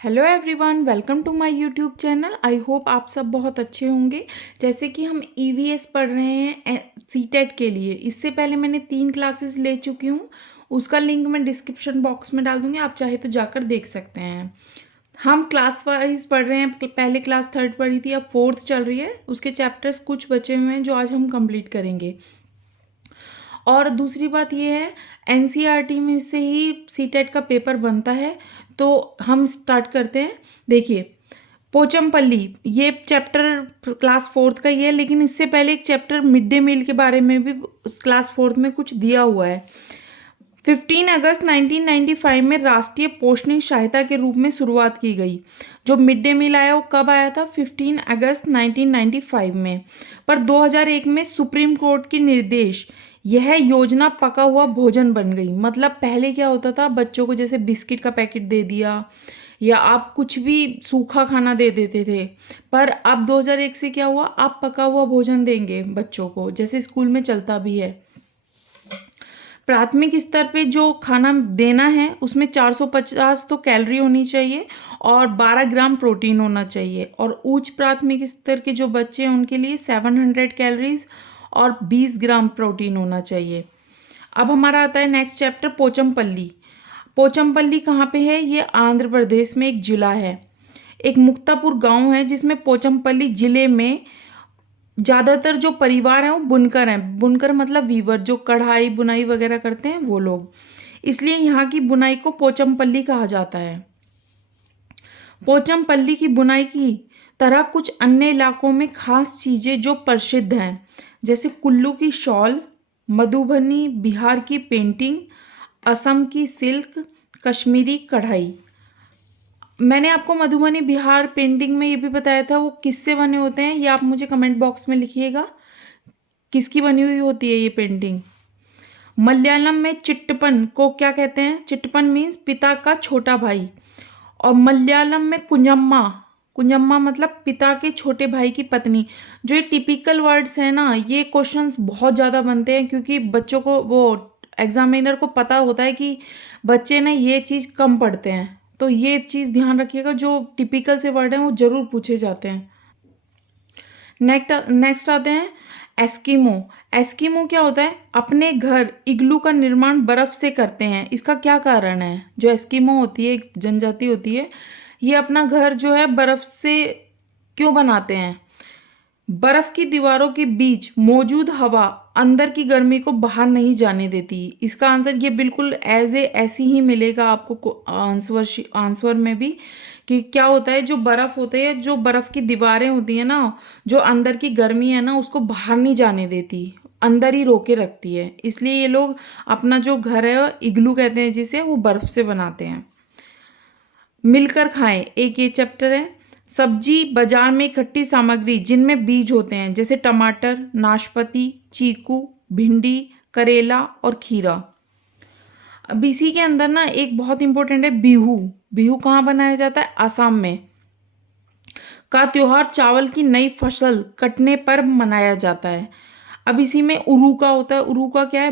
Hello everyone, welcome to my YouTube channel. I hope आप सब बहुत अच्छे होंगे। जैसे कि हम ईवीएस पढ़ रहे हैं सीटेट के लिए। इससे पहले मैंने 3 क्लासेस ले चुकी हूँ। उसका लिंक मैं डिस्क्रिप्शन बॉक्स में डाल दूँगी, आप चाहे तो जाकर देख सकते हैं। हम क्लास वाइज पढ़ रहे हैं। पहले क्लास थर्ड पढ़ी थी, अब फोर्थ चल रही है। उसके चैप्टर्स कुछ बचे हुए हैं जो आज हम कंप्लीट करेंगे। और दूसरी बात ये है, एनसीईआरटी में से ही सीटेट का पेपर बनता है। तो हम स्टार्ट करते हैं। देखिए, पोचमपल्ली ये चैप्टर क्लास फोर्थ का ही है, लेकिन इससे पहले एक चैप्टर मिड डे मील के बारे में भी क्लास फोर्थ में कुछ दिया हुआ है। 15 अगस्त 1995 में राष्ट्रीय पोषण सहायता के रूप में शुरुआत की गई। जो मिड डे मील आया वो कब आया था? 15 अगस्त 1995 में। पर 2001 में सुप्रीम कोर्ट के निर्देश यह योजना पका हुआ भोजन बन गई। मतलब पहले क्या होता था, बच्चों को जैसे बिस्किट का पैकेट दे दिया या आप कुछ भी सूखा खाना दे देते थे। पर अब 2001 से क्या हुआ, आप पका हुआ भोजन देंगे बच्चों को, जैसे स्कूल में चलता भी है। प्राथमिक स्तर पे जो खाना देना है उसमें 450 तो कैलोरी होनी चाहिए और 12 ग्राम प्रोटीन होना चाहिए। और उच्च प्राथमिक स्तर के जो बच्चे हैं उनके लिए 700 कैलोरीज और 20 ग्राम प्रोटीन होना चाहिए। अब हमारा आता है नेक्स्ट चैप्टर, पोचमपल्ली। पोचमपल्ली कहाँ पे है? ये आंध्र प्रदेश में एक जिला है। एक मुक्तापुर गांव है जिसमें पोचमपल्ली जिले में ज़्यादातर जो परिवार हैं वो बुनकर हैं। बुनकर मतलब वीवर, जो कढ़ाई बुनाई वगैरह करते हैं वो लोग। इसलिए यहाँ की बुनाई को पोचमपल्ली कहा जाता है। पोचमपल्ली की बुनाई की तरह कुछ अन्य इलाकों में खास चीज़ें जो प्रसिद्ध हैं, जैसे कुल्लू की शॉल, मधुबनी बिहार की पेंटिंग, असम की सिल्क, कश्मीरी कढ़ाई। मैंने आपको मधुबनी बिहार पेंटिंग में ये भी बताया था, वो किससे बने होते हैं ये आप मुझे कमेंट बॉक्स में लिखिएगा, किसकी बनी हुई होती है ये पेंटिंग। मलयालम में चिट्टपन को क्या कहते हैं? चिट्टपन मीन्स पिता का छोटा भाई। और मलयालम में कुंजम्मा, कुंजम्मा मतलब पिता के छोटे भाई की पत्नी। जो ये टिपिकल वर्ड्स हैं ना, ये क्वेश्चंस बहुत ज़्यादा बनते हैं क्योंकि बच्चों को, वो एग्जामिनर को पता होता है कि बच्चे ने ये चीज़ कम पढ़ते हैं। तो ये चीज़ ध्यान रखिएगा, जो टिपिकल से वर्ड हैं वो ज़रूर पूछे जाते हैं। नेक्स्ट आते हैं एस्किमो। एस्किमो क्या होता है? अपने घर इग्लू का निर्माण बर्फ से करते हैं। इसका क्या कारण है? जो एस्किमो होती है, एक जनजाति होती है, ये अपना घर जो है बर्फ से क्यों बनाते हैं? बर्फ की दीवारों के बीच मौजूद हवा अंदर की गर्मी को बाहर नहीं जाने देती। इसका आंसर ये बिल्कुल ऐसी ही मिलेगा आपको आंसर में भी, कि क्या होता है, जो बर्फ होते हैं, जो बर्फ की दीवारें होती है ना, जो अंदर की गर्मी है ना उसको बाहर नहीं जाने देती, अंदर ही रोके रखती है। इसलिए ये लोग अपना जो घर है इग्लू कहते हैं जिसे, वो बर्फ से बनाते हैं। मिलकर खाएं, एक ये चैप्टर है। सब्जी बाजार में इकट्ठी सामग्री जिनमें बीज होते हैं, जैसे टमाटर, नाशपाती, चीकू, भिंडी, करेला और खीरा। अब इसी के अंदर ना एक बहुत इंपॉर्टेंट है बिहू। बिहू कहाँ बनाया जाता है? आसाम में। का त्योहार चावल की नई फसल कटने पर मनाया जाता है। अब इसी में उरुका होता है। उरुका क्या है?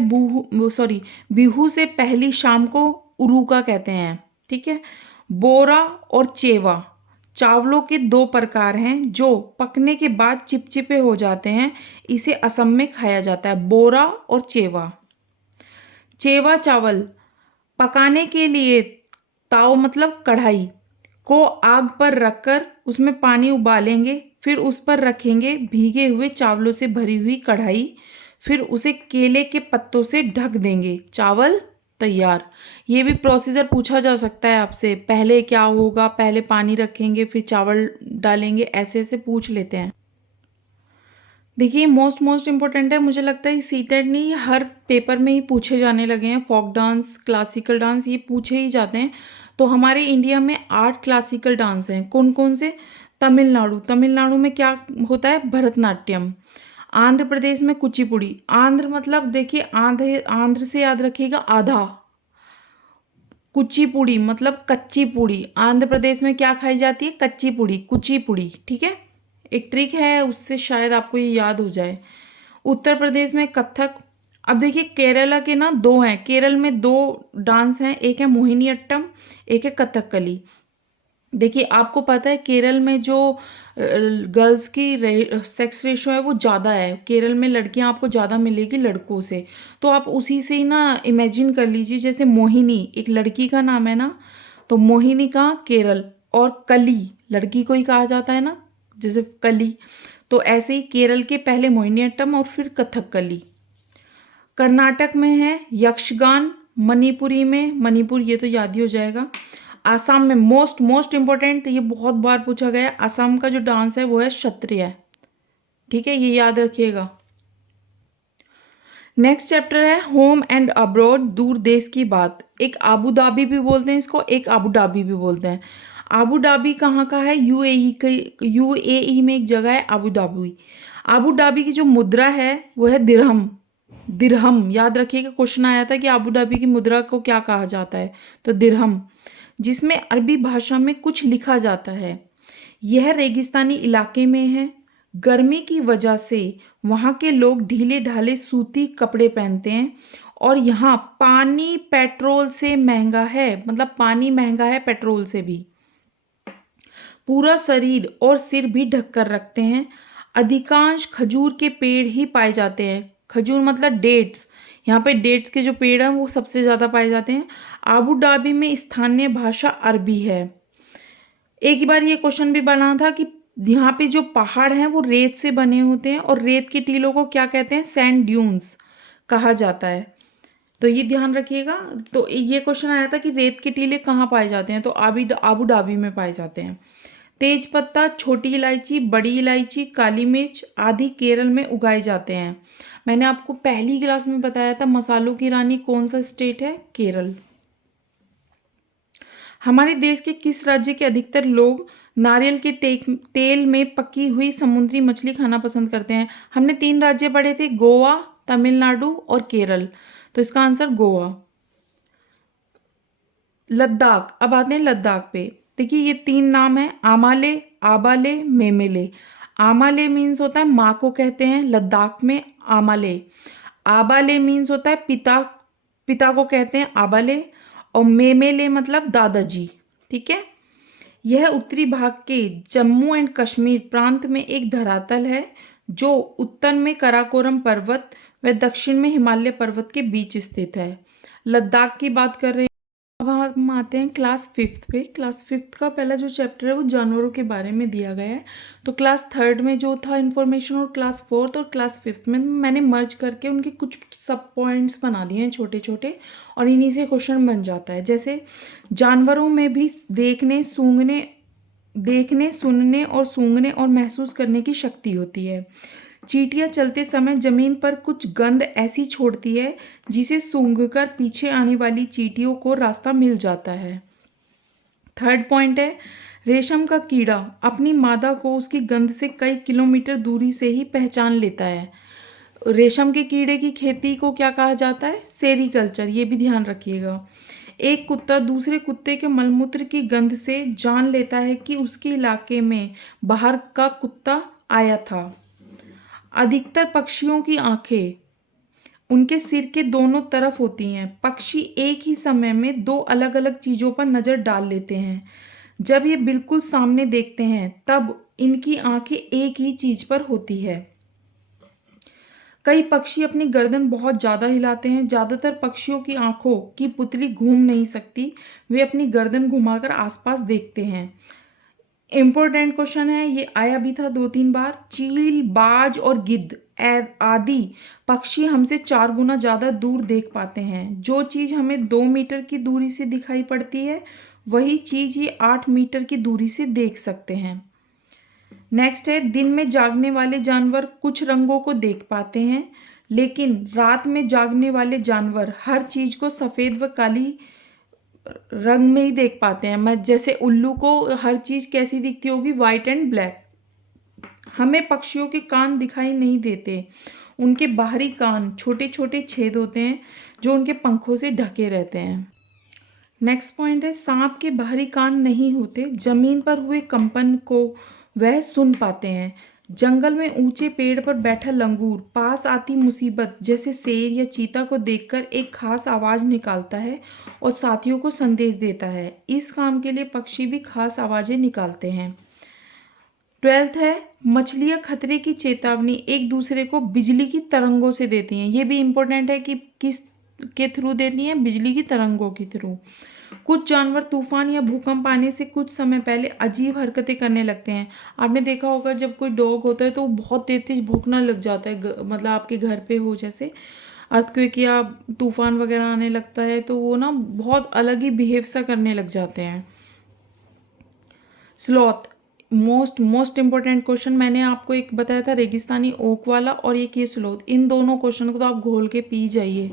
बिहू से पहली शाम को उरुका कहते हैं। ठीक है। बोरा और चेवा चावलों के दो प्रकार हैं जो पकने के बाद चिपचिपे हो जाते हैं। इसे असम में खाया जाता है, बोरा और चेवा। चेवा चावल पकाने के लिए ताव मतलब कढ़ाई को आग पर रखकर उसमें पानी उबालेंगे, फिर उस पर रखेंगे भीगे हुए चावलों से भरी हुई कढ़ाई, फिर उसे केले के पत्तों से ढक देंगे, चावल तैयार। ये भी प्रोसीजर पूछा जा सकता है आपसे, पहले क्या होगा, पहले पानी रखेंगे फिर चावल डालेंगे, ऐसे ऐसे पूछ लेते हैं। देखिए, मोस्ट इम्पोर्टेंट है, मुझे लगता है सीटेट नहीं, हर पेपर में ही पूछे जाने लगे हैं। फोक डांस, क्लासिकल डांस, ये पूछे ही जाते हैं। तो हमारे इंडिया में 8 क्लासिकल डांस हैं। कौन कौन से? तमिलनाडु, तमिलनाडु में क्या होता है? भरतनाट्यम। आंध्र प्रदेश में कुचिपुड़ी। आंध्र मतलब देखिए, आंध्र से याद रखिएगा आधा। कुचिपुड़ी मतलब कच्ची पूड़ी। आंध्र प्रदेश में क्या खाई जाती है? कच्ची पूड़ी, कुचिपुड़ी। ठीक है, एक ट्रिक है, उससे शायद आपको ये याद हो जाए। उत्तर प्रदेश में कथक। अब देखिए, केरला के ना 2 हैं, केरल में 2 डांस हैं, एक है मोहिनी अट्टम, एक है कथकली। देखिए, आपको पता है केरल में जो गर्ल्स की सेक्स रेशो है वो ज़्यादा है। केरल में लड़कियां आपको ज़्यादा मिलेगी लड़कों से। तो आप उसी से ही ना इमेजिन कर लीजिए, जैसे मोहिनी एक लड़की का नाम है ना, तो मोहिनी कहाँ, केरल। और कली लड़की को ही कहा जाता है ना, जैसे कली। तो ऐसे ही केरल के पहले मोहिनीअट्टम और फिर कथकली। कर्नाटक में है यक्षगान, मणिपुरी में, मणिपुर ये तो याद ही हो जाएगा। आसाम में मोस्ट मोस्ट इम्पोर्टेंट, ये बहुत बार पूछा गया है, आसाम का जो डांस है वो है क्षत्रिय। ठीक है, ये याद रखिएगा। नेक्स्ट चैप्टर है होम एंड अब्रॉड, दूर देश की बात। एक आबू धाबी भी बोलते हैं इसको, एक अबू धाबी भी बोलते हैं। आबू धाबी कहाँ का है, यूएई के, यूएई में एक जगह है आबू धाबी। आबू धाबी की जो मुद्रा है वो है दिरहम। दिरहम याद रखिएगा, क्वेश्चन आया था कि आबू धाबी की मुद्रा को क्या कहा जाता है, तो दिरहम, जिसमें अरबी भाषा में कुछ लिखा जाता है। यह रेगिस्तानी इलाके में है। गर्मी की वजह से वहाँ के लोग ढीले ढाले सूती कपड़े पहनते हैं। और यहाँ पानी पेट्रोल से महंगा है, मतलब पानी महंगा है पेट्रोल से भी। पूरा शरीर और सिर भी ढक कर रखते हैं। अधिकांश खजूर के पेड़ ही पाए जाते हैं। खजूर मतलब डेट्स, यहाँ पे डेट्स के जो पेड़ हैं वो सबसे ज़्यादा पाए जाते हैं। आबू धाबी में स्थानीय भाषा अरबी है। एक बार ये क्वेश्चन भी बना था कि यहाँ पे जो पहाड़ हैं वो रेत से बने होते हैं और रेत के टीलों को क्या कहते हैं, सैंड ड्यून्स कहा जाता है। तो ये ध्यान रखिएगा। तो ये क्वेश्चन आया था कि रेत के टीले कहाँ पाए जाते हैं, तो आबू धाबी में पाए जाते हैं। तेज पत्ता, छोटी इलायची, बड़ी इलायची, काली मिर्च आदि केरल में उगाए जाते हैं। मैंने आपको पहली क्लास में बताया था मसालों की रानी कौन सा स्टेट है, केरल। हमारे देश के किस राज्य के अधिकतर लोग नारियल के तेल में पकी हुई समुद्री मछली खाना पसंद करते हैं? हमने 3 राज्य पढ़े थे, गोवा, तमिलनाडु और केरल। तो इसका आंसर गोवा। लद्दाख, अब आते हैं लद्दाख पे। देखिए ये 3 नाम है, आमाले, आबाले, मेमेले। आमाले मीन्स होता है माँ को कहते हैं लद्दाख में आमाले। आबाले मीन्स होता है पिता, पिता को कहते हैं आबाले। और मेमेले मतलब दादाजी। ठीक है। यह उत्तरी भाग के जम्मू एंड कश्मीर प्रांत में एक धरातल है जो उत्तर में कराकोरम पर्वत व दक्षिण में हिमालय पर्वत के बीच स्थित है। लद्दाख की बात कर रहे हैं। अब हम आते हैं क्लास 5th पे। क्लास 5th का पहला जो चैप्टर है वो जानवरों के बारे में दिया गया है। तो क्लास 3rd में जो था इन्फॉर्मेशन, और क्लास 4th और क्लास 5th में मैंने मर्ज करके उनके कुछ सब पॉइंट्स बना दिए हैं छोटे छोटे, और इन्हीं से क्वेश्चन बन जाता है। जैसे जानवरों में भी देखने, सुनने और सूंघने और महसूस करने की शक्ति होती है। चींटियां चलते समय जमीन पर कुछ गंध ऐसी छोड़ती है जिसे सूंघकर पीछे आने वाली चींटियों को रास्ता मिल जाता है। 3rd पॉइंट है, रेशम का कीड़ा अपनी मादा को उसकी गंध से कई किलोमीटर दूरी से ही पहचान लेता है। रेशम के कीड़े की खेती को क्या कहा जाता है, सेरीकल्चर, ये भी ध्यान रखिएगा। एक कुत्ता दूसरे कुत्ते के मलमूत्र की गंध से जान लेता है कि उसके इलाके में बाहर का कुत्ता आया था। अधिकतर पक्षियों की आंखें उनके सिर के दोनों तरफ होती हैं। पक्षी एक ही समय में 2 अलग अलग चीज़ों पर नज़र डाल लेते हैं। जब ये बिल्कुल सामने देखते हैं तब इनकी आंखें एक ही चीज़ पर होती है। कई पक्षी अपनी गर्दन बहुत ज़्यादा हिलाते हैं। ज़्यादातर पक्षियों की आंखों की पुतली घूम नहीं सकती, वे अपनी गर्दन घुमाकर आसपास देखते हैं। इम्पोर्टेंट क्वेश्चन है, ये आया भी था 2-3 बार। चील, बाज और गिद्ध आदि पक्षी हमसे 4 गुना ज़्यादा दूर देख पाते हैं। जो चीज़ हमें 2 मीटर की दूरी से दिखाई पड़ती है वही चीज़ ये 8 मीटर की दूरी से देख सकते हैं। नेक्स्ट है, दिन में जागने वाले जानवर कुछ रंगों को देख पाते हैं, लेकिन रात में जागने वाले जानवर हर चीज़ को सफ़ेद व काली रंग में ही देख पाते हैं। मैं जैसे उल्लू को हर चीज़ कैसी दिखती होगी, वाइट एंड ब्लैक। हमें पक्षियों के कान दिखाई नहीं देते। उनके बाहरी कान छोटे छोटे छेद होते हैं जो उनके पंखों से ढके रहते हैं। नेक्स्ट पॉइंट है, सांप के बाहरी कान नहीं होते, जमीन पर हुए कंपन को वह सुन पाते हैं। जंगल में ऊंचे पेड़ पर बैठा लंगूर पास आती मुसीबत जैसे शेर या चीता को देखकर एक खास आवाज निकालता है और साथियों को संदेश देता है। इस काम के लिए पक्षी भी खास आवाजें निकालते हैं। 12th है, मछलियां खतरे की चेतावनी एक दूसरे को बिजली की तरंगों से देती हैं। ये भी इम्पोर्टेंट है कि किस के थ्रू देती हैं, बिजली की तरंगों के थ्रू। कुछ जानवर तूफान या भूकंप आने से कुछ समय पहले अजीब हरकतें करने लगते हैं। आपने देखा होगा जब कोई डॉग होता है तो वो बहुत तेज तेज भौंकना लग जाता है, मतलब आपके घर पे हो जैसे अर्थक्वेक या तूफान वगैरह आने लगता है तो वो ना बहुत अलग ही बिहेव सा करने लग जाते हैं। Sloth, most most important question मैंने आपको एक बताया था रेगिस्तानी ओक वाला, और एक ये स्लॉथ। इन दोनों क्वेश्चन को तो आप घोल के पी जाइए,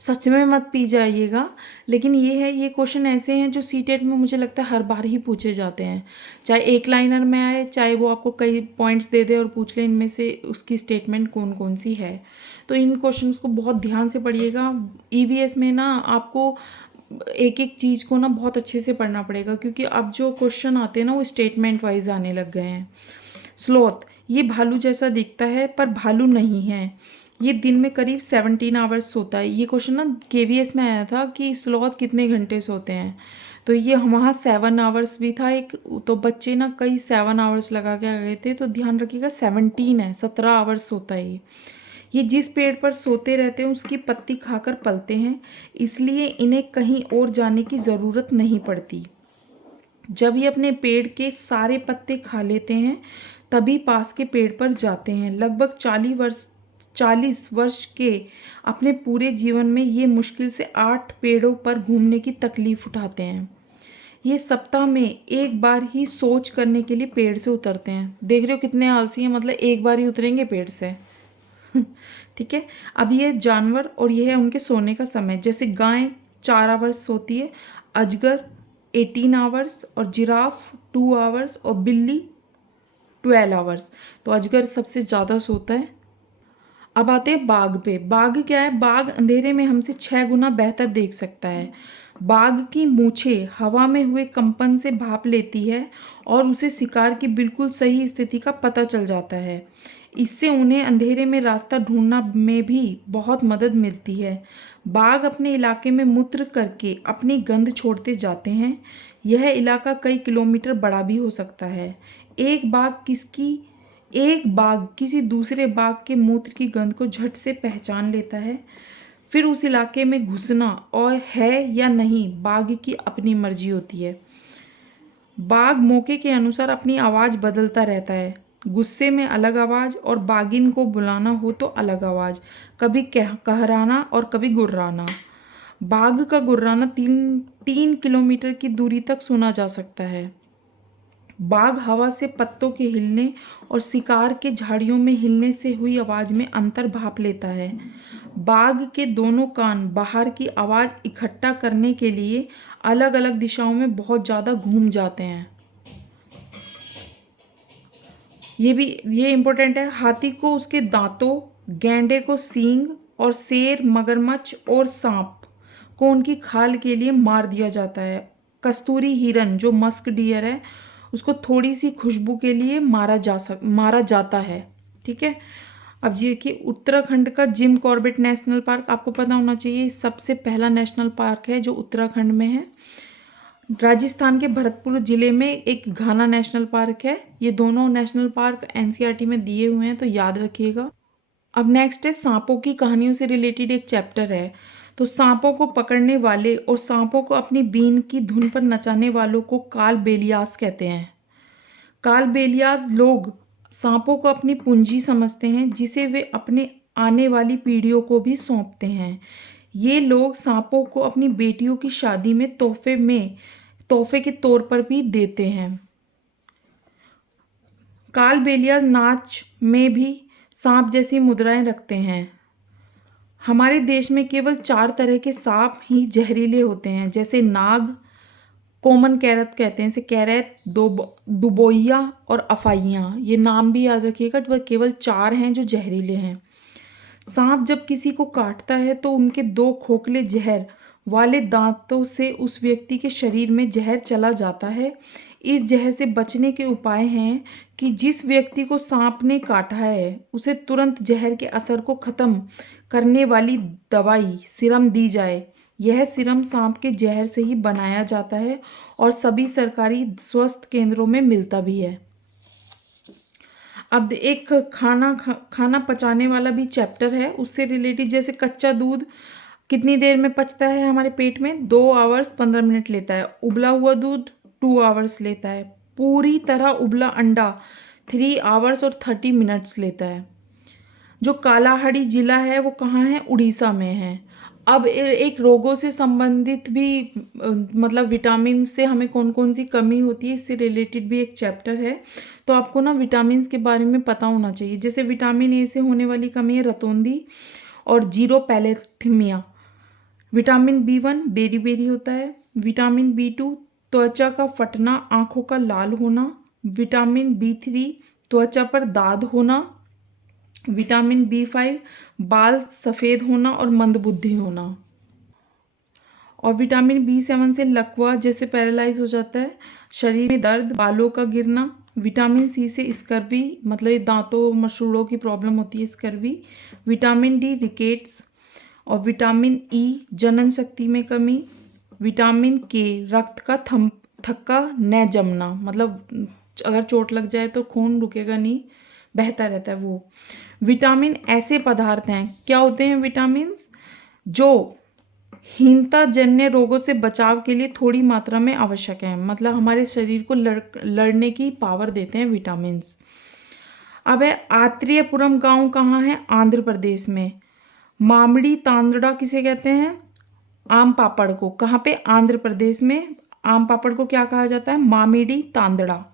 सच में मत पी जाइएगा। लेकिन ये है, ये क्वेश्चन ऐसे हैं जो सीटेट में मुझे लगता है हर बार ही पूछे जाते हैं, चाहे एक लाइनर में आए, चाहे वो आपको कई पॉइंट्स दे दे और पूछ ले इनमें से उसकी स्टेटमेंट कौन कौन सी है। तो इन क्वेश्चंस को बहुत ध्यान से पढ़िएगा। ईवीएस में ना आपको एक एक चीज़ को ना बहुत अच्छे से पढ़ना पड़ेगा, क्योंकि अब जो क्वेश्चन आते हैं ना वो स्टेटमेंट वाइज आने लग गए हैं। स्लॉथ, ये भालू जैसा दिखता है पर भालू नहीं है। ये दिन में करीब 17 आवर्स सोता है। ये क्वेश्चन ना केवीएस में आया था कि स्लॉथ कितने घंटे सोते हैं, तो ये वहाँ 7 आवर्स भी था एक, तो बच्चे ना कई 7 आवर्स लगा के आ गए थे, तो ध्यान रखिएगा 17 है, 17 आवर्स सोता है ये जिस पेड़ पर सोते रहते हैं उसकी पत्ती खाकर पलते हैं, इसलिए इन्हें कहीं और जाने की ज़रूरत नहीं पड़ती। जब ये अपने पेड़ के सारे पत्ते खा लेते हैं तभी पास के पेड़ पर जाते हैं। लगभग 40 वर्ष के अपने पूरे जीवन में ये मुश्किल से 8 पेड़ों पर घूमने की तकलीफ उठाते हैं। ये सप्ताह में एक बार ही सोच करने के लिए पेड़ से उतरते हैं। देख रहे हो कितने आलसी हैं, मतलब एक बार ही उतरेंगे पेड़ से। ठीक है, अब ये जानवर और ये है उनके सोने का समय। जैसे गाय 4 आवर्स सोती है, अजगर 18 आवर्स और जिराफ 2 आवर्स और बिल्ली 12 आवर्स। तो अजगर सबसे ज़्यादा सोता है। अब आते हैं बाघ पे। बाघ क्या है? बाघ अंधेरे में हमसे 6 गुना बेहतर देख सकता है। बाघ की मूछें हवा में हुए कंपन से भाप लेती है और उसे शिकार की बिल्कुल सही स्थिति का पता चल जाता है। इससे उन्हें अंधेरे में रास्ता ढूंढना में भी बहुत मदद मिलती है। बाघ अपने इलाके में मूत्र करके अपनी गंध छोड़ते जाते हैं। यह इलाका कई किलोमीटर बड़ा भी हो सकता है। एक बाघ किसी दूसरे बाघ के मूत्र की गंध को झट से पहचान लेता है। फिर उस इलाके में घुसना और है या नहीं बाघ की अपनी मर्जी होती है। बाघ मौके के अनुसार अपनी आवाज़ बदलता रहता है। गुस्से में अलग आवाज़ और बाघिन को बुलाना हो तो अलग आवाज़, कभी कहराना और कभी गुर्राना। बाघ का गुर्राना 3 किलोमीटर की दूरी तक सुना जा सकता है। बाघ हवा से पत्तों के हिलने और शिकार के झाड़ियों में हिलने से हुई आवाज़ में अंतर भाप लेता है। बाघ के दोनों कान बाहर की आवाज़ इकट्ठा करने के लिए अलग अलग दिशाओं में बहुत ज़्यादा घूम जाते हैं। ये इम्पोर्टेंट है। हाथी को उसके दांतों, गैंडे को सींग और शेर, मगरमच्छ और सांप को उनकी खाल के लिए मार दिया जाता है। कस्तूरी हिरन जो मस्क डियर है उसको थोड़ी सी खुशबू के लिए मारा जाता है। ठीक है, अब ये कि उत्तराखंड का जिम कॉर्बेट नेशनल पार्क आपको पता होना चाहिए, सबसे पहला नेशनल पार्क है जो उत्तराखंड में है। राजस्थान के भरतपुर जिले में एक घाना नेशनल पार्क है। ये दोनों नेशनल पार्क एनसीईआरटी में दिए हुए हैं, तो याद रखिएगा। अब नेक्स्ट है सांपों की कहानियों से रिलेटेड एक चैप्टर है। तो सांपों को पकड़ने वाले और सांपों को अपनी बीन की धुन पर नचाने वालों को काल बेलियास कहते हैं। काल बेलियास लोग सांपों को अपनी पूंजी समझते हैं जिसे वे अपने आने वाली पीढ़ियों को भी सौंपते हैं। ये लोग सांपों को अपनी बेटियों की शादी में तोहफे के तौर पर भी देते हैं। काल बेलियास नाच में भी सांप जैसी मुद्राएं रखते हैं। हमारे देश में केवल 4 तरह के सांप ही जहरीले होते हैं, जैसे नाग, कॉमन कैरत कहते हैं इसे, कैरत, दुबोइया और अफाइयाँ। ये नाम भी याद रखिएगा, वह केवल 4 हैं जो जहरीले हैं। सांप जब किसी को काटता है तो उनके 2 खोखले जहर वाले दांतों से उस व्यक्ति के शरीर में जहर चला जाता है। इस जहर से बचने के उपाय हैं कि जिस व्यक्ति को सांप ने काटा है उसे तुरंत जहर के असर को खत्म करने वाली दवाई सीरम दी जाए। यह सीरम सांप के जहर से ही बनाया जाता है और सभी सरकारी स्वास्थ्य केंद्रों में मिलता भी है। अब एक खाना पचाने वाला भी चैप्टर है उससे रिलेटेड, जैसे कच्चा दूध कितनी देर में पचता है हमारे पेट में, 2 आवर्स 15 मिनट लेता है। उबला हुआ दूध 2 आवर्स लेता है। पूरी तरह उबला अंडा 3 आवर्स और 30 मिनट्स लेता है। जो कालाहांडी जिला है वो कहाँ है, उड़ीसा में है। अब एक रोगों से संबंधित भी मतलब विटामिन से हमें कौन कौन सी कमी होती है इससे रिलेटेड भी एक चैप्टर है। तो आपको ना विटामिन के बारे में पता होना चाहिए। जैसे विटामिन ए से होने वाली कमी है रतौंधी और जीरोपैलेथीमिया। विटामिन B1 बेरी बेरी होता है। विटामिन B2 त्वचा का फटना, आंखों का लाल होना। विटामिन B3 त्वचा पर दाद होना। विटामिन B5 बाल सफ़ेद होना और मंदबुद्धि होना। और विटामिन B7 से लकवा जैसे पैरालाइज हो जाता है, शरीर में दर्द, बालों का गिरना। विटामिन C से स्कर्वी, मतलब ये दांतों मसूड़ों की प्रॉब्लम होती है, स्कर्वी। Vitamin D rickets. और विटामिन E जनन शक्ति में कमी। विटामिन K रक्त का थक्का न जमना, मतलब अगर चोट लग जाए तो खून रुकेगा नहीं, बहता रहता है वो। विटामिन ऐसे पदार्थ हैं, क्या होते हैं विटामिन्स, जो हीनता जन्य रोगों से बचाव के लिए थोड़ी मात्रा में आवश्यक है, मतलब हमारे शरीर को लड़ने की पावर देते हैं विटामिन्स। अब है आत्रेयपुरम गांव कहाँ है, आंध्र प्रदेश में। मामिडी तांदड़ा किसे कहते हैं, आम पापड़ को। कहाँ पे, आंध्र प्रदेश में। आम पापड़ को क्या कहा जाता है, मामिडी तांदड़ा।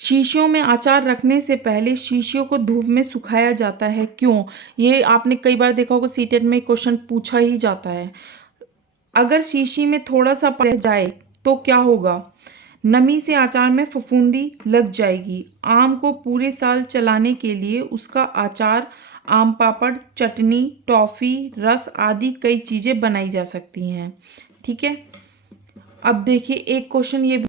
शीशियों में अचार रखने से पहले शीशियों को धूप में सुखाया जाता है, क्यों? ये आपने कई बार देखा होगा, सीटेट में क्वेश्चन पूछा ही जाता है। अगर शीशी में थोड़ा सा रह जाए तो क्या होगा, नमी से अचार में फफूंदी लग जाएगी। आम को पूरे साल चलाने के लिए उसका अचार, आम पापड़, चटनी, टॉफ़ी, रस आदि कई चीज़ें बनाई जा सकती हैं। ठीक है। अब देखिए एक क्वेश्चन ये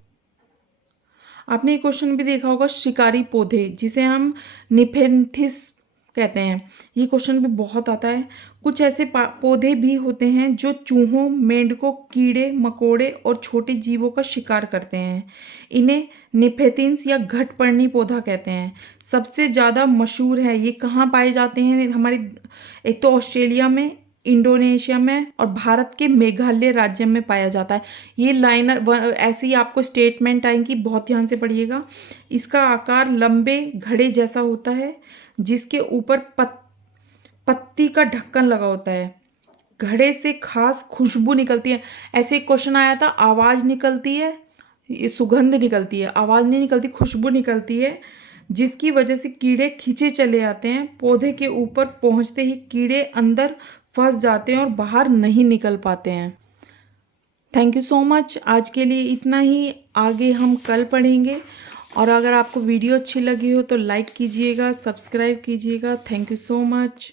आपने एक क्वेश्चन भी देखा होगा, शिकारी पौधे जिसे हम निफेंथिस कहते हैं। ये क्वेश्चन भी बहुत आता है। कुछ ऐसे पौधे भी होते हैं जो चूहों, मेंढकों, कीड़े मकोड़े और छोटे जीवों का शिकार करते हैं। इन्हें निफेथिंस या घटपर्णी पौधा कहते हैं। सबसे ज़्यादा मशहूर है ये, कहाँ पाए जाते हैं हमारे, एक तो ऑस्ट्रेलिया में, इंडोनेशिया में और भारत के मेघालय राज्य में पाया जाता है। ये लाइनर ऐसे ही आपको स्टेटमेंट आएंगी, बहुत ध्यान से पढ़िएगा। इसका आकार लंबे घड़े जैसा होता है जिसके ऊपर पत्ती का ढक्कन लगा होता है। घड़े से खास खुशबू निकलती है। ऐसे एक क्वेश्चन आया था, आवाज़ निकलती है, ये सुगंध निकलती है, आवाज़ नहीं निकलती, खुशबू निकलती है, जिसकी वजह से कीड़े खींचे चले आते हैं। पौधे के ऊपर पहुंचते ही कीड़े अंदर फंस जाते हैं और बाहर नहीं निकल पाते हैं। Thank you so much. आज के लिए इतना ही, आगे हम कल पढ़ेंगे। और अगर आपको वीडियो अच्छी लगी हो तो लाइक कीजिएगा, सब्सक्राइब कीजिएगा। Thank you so much.